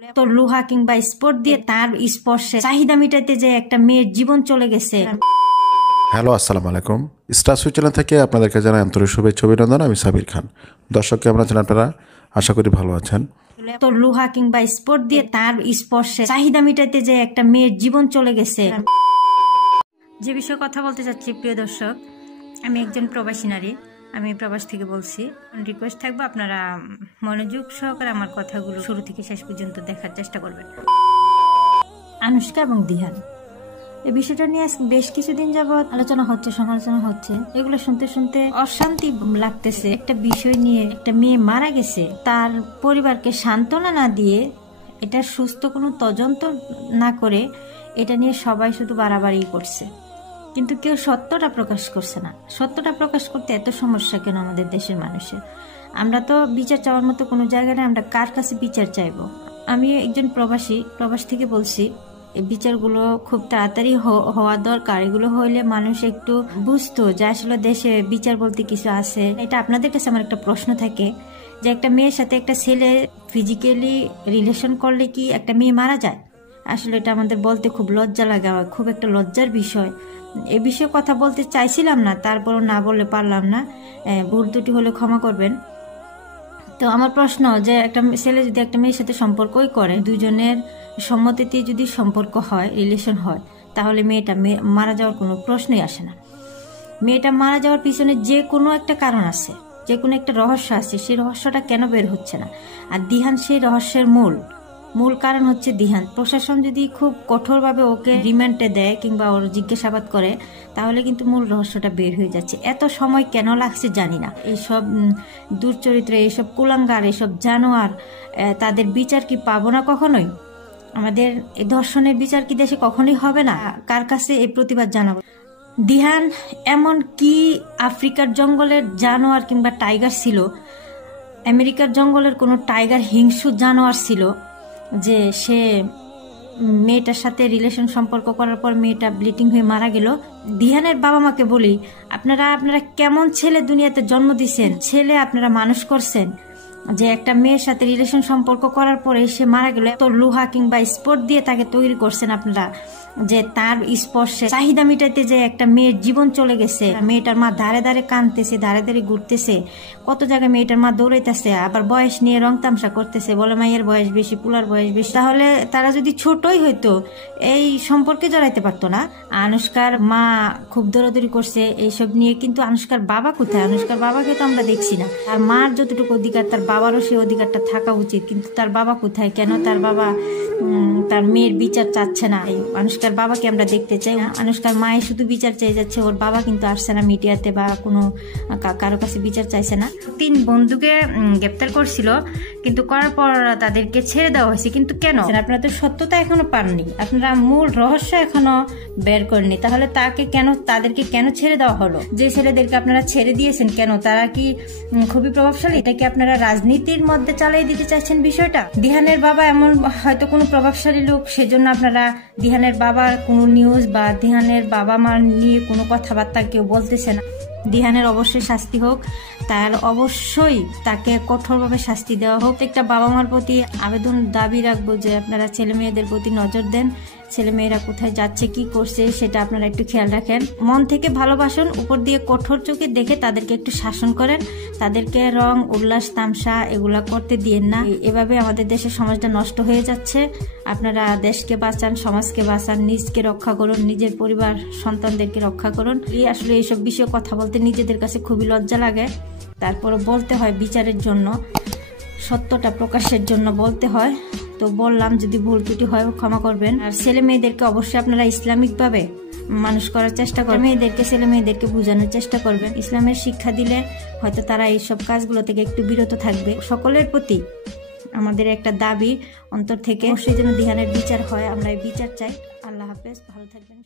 তো লোহা কিংবা স্পোর্ট দিয়ে তার স্পর্শে চাহিদা মিটাইতে যে একটা মেয়ের জীবন চলে গেছে। হ্যালো, আসসালামু আলাইকুম। স্টার সুইচ চ্যানেল থেকে আপনাদেরকে জানাই আন্তরিক শুভেচ্ছা অভিনন্দন। আমি সাবির খান। দর্শক কেমন আছেন আপনারা? আশা করি ভালো আছেন। তো লোহা কিংবা স্পোর্ট দিয়ে তার স্পর্শে চাহিদা মিটাইতে যে একটা মেয়ের জীবন চলে গেছে। যে বিষয়ে কথা বলতে চাচ্ছি প্রিয় দর্শক, আমি একজন প্রবাসী নারী। আমি প্রবাস থেকে বলছি। রিকোয়েস্ট থাকবে আপনারা মনোযোগ সহকারে আমার কথাগুলো শুরু থেকে শেষ পর্যন্ত দেখার চেষ্টা করবেন। আনুশকা এবং দিহান, এই বিষয়টা নিয়ে বেশ কিছুদিন যাবৎ আলোচনা হচ্ছে, সমালোচনা হচ্ছে। এগুলো শুনতে শুনতে অশান্তি লাগতেছে। একটা বিষয় নিয়ে একটা মেয়ে মারা গেছে, তার পরিবারকে সান্ত্বনা না দিয়ে, এটা সুস্থ কোনো তদন্ত না করে এটা নিয়ে সবাই শুধু বাড়াবাড়ি করছে, কিন্তু কেউ সত্যটা প্রকাশ করছে না। সত্যটা প্রকাশ করতে এত সমস্যা কেন আমাদের দেশের মানুষের? আমরা তো বিচার চাওয়ার মতো কোনো জায়গায় আমরা কার কাছে বিচার চাইবো? আমি একজন প্রবাস থেকে বলছি, এই বিচারগুলো খুব তাড়াতাড়ি হওয়া দরকার। এগুলো হইলে মানুষ একটু বুঝতো যে আসলে দেশে বিচার বলতে কিছু আছে। এটা আপনাদের কাছে আমার একটা প্রশ্ন থাকে যে একটা মেয়ের সাথে একটা ছেলে ফিজিক্যালি রিলেশন করলে কি একটা মেয়ে মারা যায়? আসলে এটা আমাদের বলতে খুব লজ্জা লাগে, খুব একটা লজ্জার বিষয়। এই বিষয়ে কথা বলতে চাইছিলাম না, তারপরও না বললে পারলাম না। ভুল ত্রুটি হলে ক্ষমা করবেন। তো আমার প্রশ্ন যে একটা ছেলে যদি একটা মেয়ের সাথে সম্পর্কই করে, দুজনের সম্মতিতে যদি সম্পর্ক হয়, রিলেশন হয়, তাহলে মেয়েটা মারা যাওয়ার কোনো প্রশ্নই আসে না। মেয়েটা মারা যাওয়ার পিছনে যে কোনো একটা কারণ আছে, যে কোনো একটা রহস্য আছে। সেই রহস্যটা কেন বের হচ্ছে না? আর দিহান সেই রহস্যের মূল কারণ হচ্ছে দিহান। প্রশাসন যদি খুব কঠোরভাবে ওকে রিমান্ডে দেয় কিংবা ওর জিজ্ঞাসাবাদ করে, তাহলে কিন্তু মূল রহস্যটা বের হয়ে যাচ্ছে। এত সময় কেন লাগছে জানি না। এইসব দুর্চরিত্র, এইসব কুলাঙ্গার, এইসব জানোয়ার, তাদের বিচার কি পাবো না কখনোই? আমাদের এই ধর্ষণের বিচার কি দেশে কখনোই হবে না? কার কাছে এই প্রতিবাদ জানাবো? দিহান এমন কি আফ্রিকার জঙ্গলের জানোয়ার কিংবা টাইগার ছিল, আমেরিকার জঙ্গলের কোনো টাইগার হিংস্র জানোয়ার ছিল যে সে মেয়েটার সাথে রিলেশন সম্পর্ক করার পর মেয়েটা ব্লিডিং হয়ে মারা গেল? দিহানের বাবা মাকে বলি, আপনারা কেমন ছেলে দুনিয়াতে জন্ম দিয়েছেন, ছেলে আপনারা মানুষ করছেন, যে একটা মেয়ের সাথে রিলেশন সম্পর্ক করার পরে সে মারা গেল। তো লোহা কিংবা স্পোর্ট দিয়ে তাকে তৈরি করছেন আপনারা, যে তার স্পর্শে চাহিদা মিটাইতে যে একটা মেয়ের জীবন চলে গেছে। মেয়েটার মা ধারে ধারে কাঁদতেছে, ধারে ধারে ঘুরতেছে, কত জায়গায় মেয়েটার মা দৌড়াইতেছে, আবার বয়স নিয়ে রং তামসা করতেছে, বলে মায়ের বয়স বেশি, পুলার বয়স বেশি। তাহলে তারা যদি ছোটই হইতো এই সম্পর্কে জড়াইতে পারতো না। আনুশকার মা খুব দৌড়াদৌড়ি করছে এইসব নিয়ে, কিন্তু আনুশকার বাবা কোথায়? আনুশকার বাবাকে তো আমরা দেখছি না। আর মার যতটুকু অধিকার, তার বাবারও সেই অধিকারটা থাকা উচিত, কিন্তু তার বাবা কোথায়? কেন তার বাবা তার মেয়ের বিচার চাচ্ছে না? এই আনুশকার বাবাকে আমরা দেখতে চাই। আনুশকার মায়ের শুধু বিচার চেয়ে যাচ্ছে, ওর বাবা কিন্তু আসছে না মিডিয়াতে বা কোনো কারো কাছে বিচার চাইছে না। 3 বন্ধুকে গ্রেপ্তার করছিল, কিন্তু করার পর তাদেরকে ছেড়ে দেওয়া হয়েছে। কিন্তু কেন? আপনারা তো সত্যতা এখনো পাননি, আপনারা মূল রহস্য এখনো বের করেনি। তাহলে তাদেরকে কেন ছেড়ে দেওয়া হলো? যে ছেলেদেরকে আপনারা ছেড়ে দিয়েছেন, কেন? তারা কি খুবই প্রভাবশালী? এটা কি আপনারা রাজনীতির মধ্যে চালিয়ে দিতে চাইছেন বিষয়টা? দিহানের বাবা এমন হয়তো কোনো প্রভাবশালী লোক, সেজন্য আপনারা দিহানের বাবার কোনো নিউজ বা দিহানের বাবা মার নিয়ে কোনো কথাবার্তা কেউ বলতেছে না। দিহানের অবশ্যই শাস্তি হোক, তার অবশ্যই তাকে কঠোরভাবে শাস্তি দেওয়া হোক। একটা বাবা মার প্রতি আবেদন, দাবি রাখবো যে আপনারা ছেলে মেয়েদের প্রতি নজর দেন। ছেলে মেয়েরা কোথায় যাচ্ছে, কি করছে, সেটা আপনারা একটু খেয়াল রাখেন। মন থেকে ভালোবাসুন, উপর দিয়ে কঠোর চোখে দেখে তাদেরকে একটু শাসন করেন। তাদেরকে রং উল্লাস তামসা এগুলা করতে দিয়েন না। এভাবে আমাদের দেশের সমাজটা নষ্ট হয়ে যাচ্ছে। আপনারা দেশকে বাঁচান, সমাজকে বাঁচান, নিজকে রক্ষা করুন, নিজের পরিবার সন্তানদেরকে রক্ষা করুন। আসলে এইসব বিষয়ে কথা বলতে নিজেদের কাছে খুবই লজ্জা লাগে, তারপরে বলতে হয় বিচারের জন্য, সত্যটা প্রকাশের জন্য বলতে হয়। তো বললাম, যদি ভুল ত্রুটি হয় ক্ষমা করবেন। আর ছেলে মেয়েদেরকে অবশ্যই আপনারা ইসলামিক ভাবে মানুষ করার চেষ্টা করবেন। ছেলে মেয়েদেরকে বোঝানোর চেষ্টা করবেন। ইসলামের শিক্ষা দিলে হয়তো তারা এইসব কাজগুলো থেকে একটু বিরত থাকবে। সকলের প্রতি আমাদের একটা দাবি অন্তর থেকে, অবশ্যই যেন দিহানের বিচার হয়, আমরা এই বিচার চাই। আল্লাহ হাফেজ, ভালো থাকবেন।